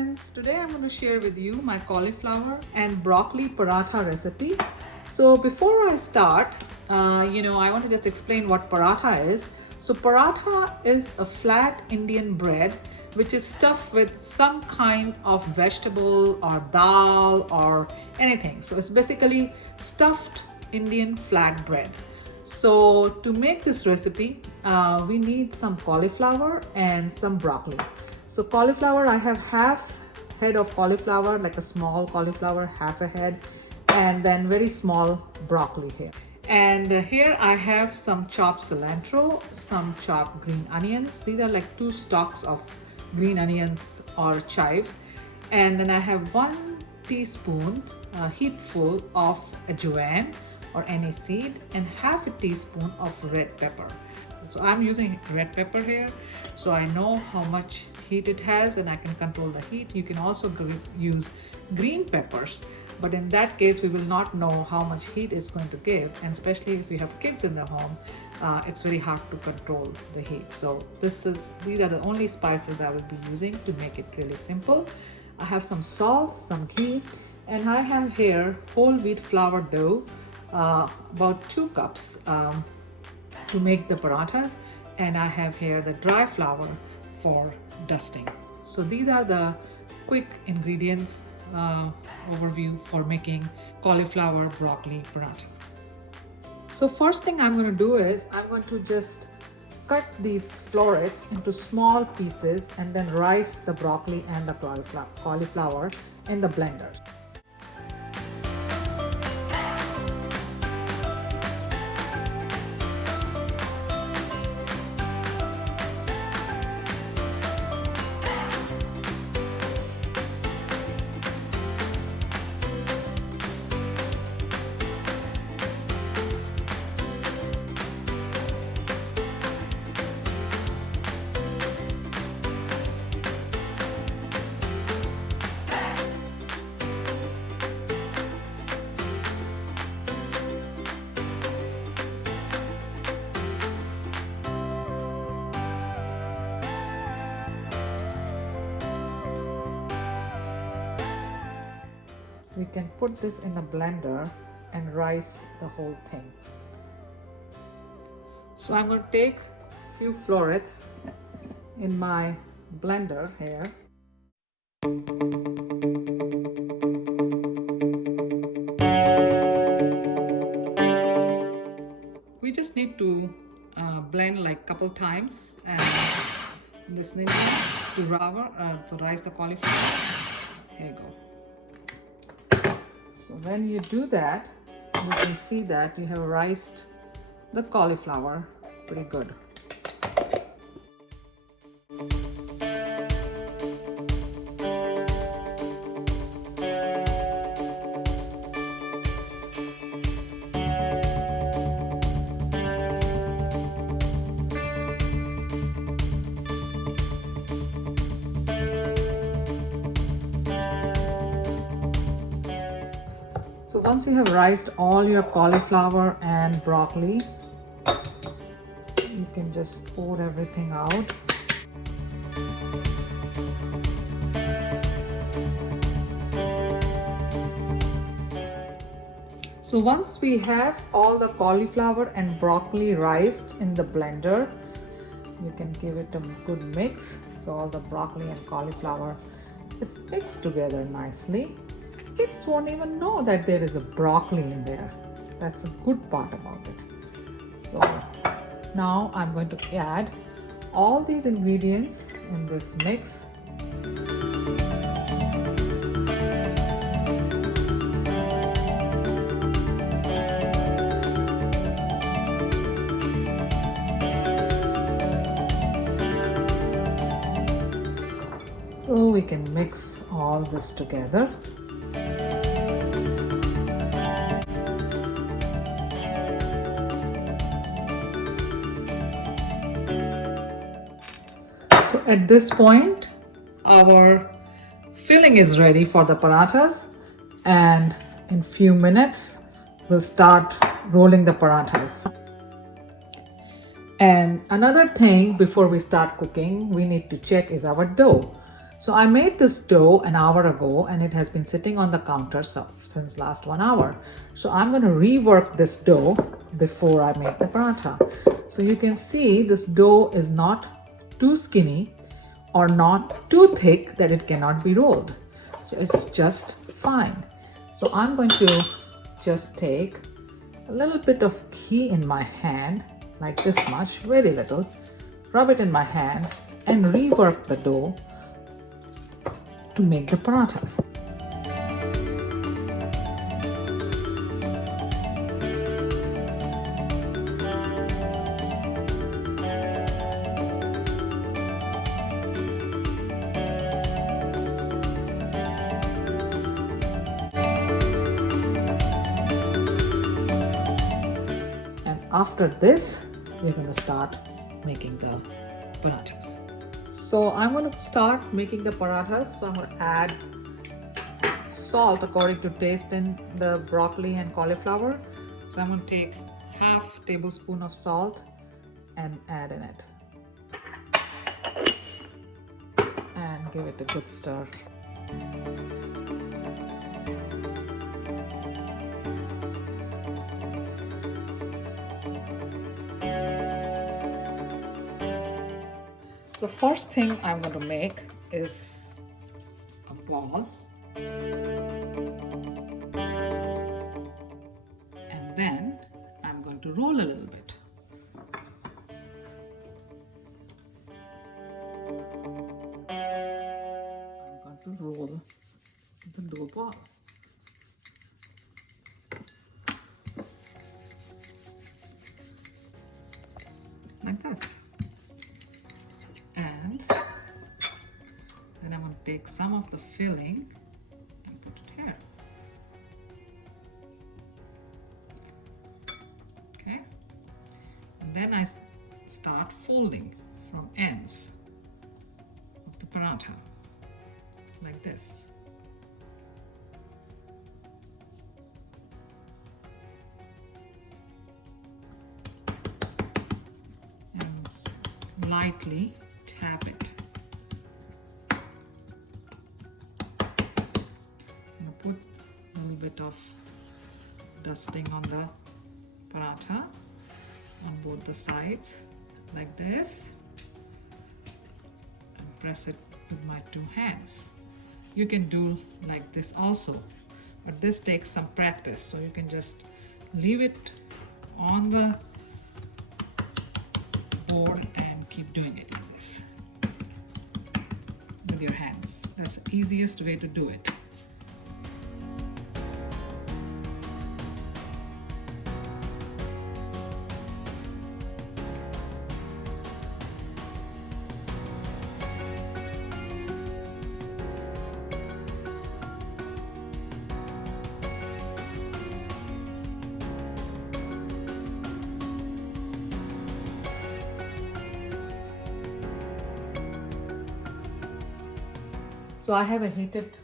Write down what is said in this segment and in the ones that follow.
friends, today I'm going to share with you my cauliflower and broccoli paratha recipe. So before I start, I want to just explain what paratha is. So paratha is a flat Indian bread which is stuffed with some kind of vegetable or dal or anything. So it's basically stuffed Indian flat bread. So to make this recipe, we need some cauliflower and some broccoli. So cauliflower, I have half head of cauliflower, like a small cauliflower, half a head, and then very small broccoli here. And here I have some chopped cilantro, some chopped green onions. These are like 2 stalks of green onions or chives. And then I have 1 teaspoon, a heapful of ajwain or any seed, and half a teaspoon of red pepper. So I'm using red pepper here, so I know how much heat it has and I can control the heat. You can also use green peppers, but in that case we will not know how much heat it's going to give, and especially if you have kids in the home, it's very hard to control the heat. So these are the only spices I will be using to make it really simple. I have some salt, some ghee, and I have here whole wheat flour dough, about 2 cups to make the parathas, and I have here the dry flour for dusting. So these are the quick ingredients overview for making cauliflower broccoli paratha. So first thing I'm going to do is I'm going to just cut these florets into small pieces and then rice the broccoli and the cauliflower in the blender. We can put this in a blender and rice the whole thing. So I'm going to take a few florets in my blender here. We just need to blend like couple times, and this needs to rice the cauliflower. Here you go. So when you do that, you can see that you have riced the cauliflower pretty good. So once you have riced all your cauliflower and broccoli, you can just pour everything out. So once we have all the cauliflower and broccoli riced in the blender, you can give it a good mix. So all the broccoli and cauliflower is mixed together nicely. Kids won't even know that there is a broccoli in there. That's the good part about it. So now I'm going to add all these ingredients in this mix. So we can mix all this together. So at this point, our filling is ready for the parathas, and in few minutes we'll start rolling the parathas. And another thing before we start cooking, we need to check is our dough. So I made this dough an hour ago and it has been sitting on the counter since last 1 hour. So I'm going to rework this dough before I make the paratha. So you can see this dough is not too skinny or not too thick that it cannot be rolled. So it's just fine. So I'm going to just take a little bit of ghee in my hand, like this much, very little, rub it in my hand and rework the dough to make the parathas. And after this, we're going to start making the parathas. So I'm going to start making the parathas. So I'm going to add salt according to taste in the broccoli and cauliflower. So I'm going to take half tablespoon of salt and add in it. And give it a good stir. So first thing I'm going to make is a ball. And then I'm going to roll a little bit. I'm going to roll the dough ball. Like this. And then I'm going to take some of the filling and put it here. Okay. And then I start folding from ends of the paratha like this. And lightly tap it. Put a little bit of dusting on the paratha on both the sides like this and press it with my two hands. You can do like this also, but this takes some practice, so you can just leave it on the board and keep doing it like this with your hands. That's the easiest way to do it. So I have a heated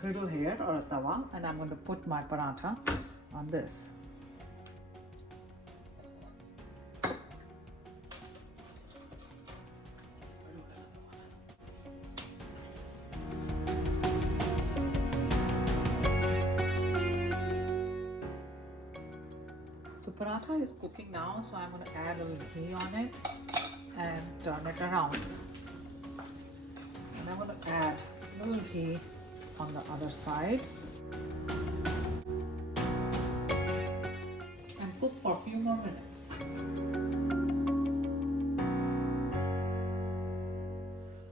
griddle here or a tawa, and I'm going to put my paratha on this. So paratha is cooking now, so I'm going to add a little ghee on it and turn it around. And I'm going to add a little ghee on the other side and cook for a few more minutes.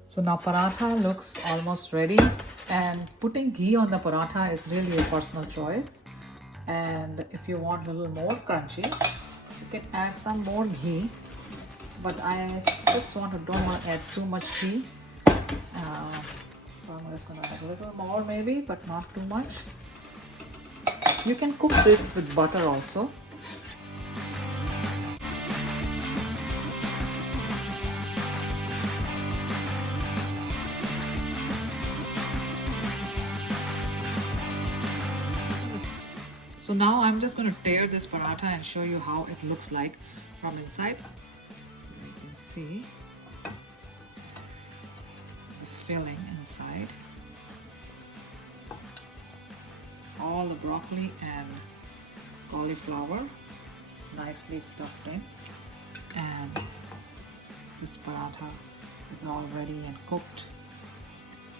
So now paratha looks almost ready, and putting ghee on the paratha is really a personal choice. And if you want a little more crunchy, you can add some more ghee, but I just don't want to add too much ghee. So I'm just going to add a little more maybe, but not too much. You can cook this with butter also. So now I'm just going to tear this paratha and show you how it looks like from inside. So you can see the filling inside. inside. All the broccoli and cauliflower is nicely stuffed in, and this paratha is all ready and cooked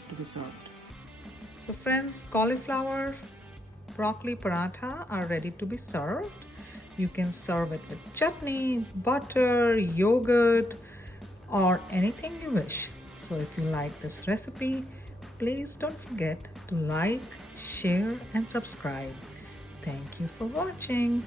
to be served. So friends, cauliflower broccoli paratha are ready to be served. You can serve it with chutney, butter, yogurt, or anything you wish. So if you like this recipe, please don't forget to like, share, and subscribe. Thank you for watching.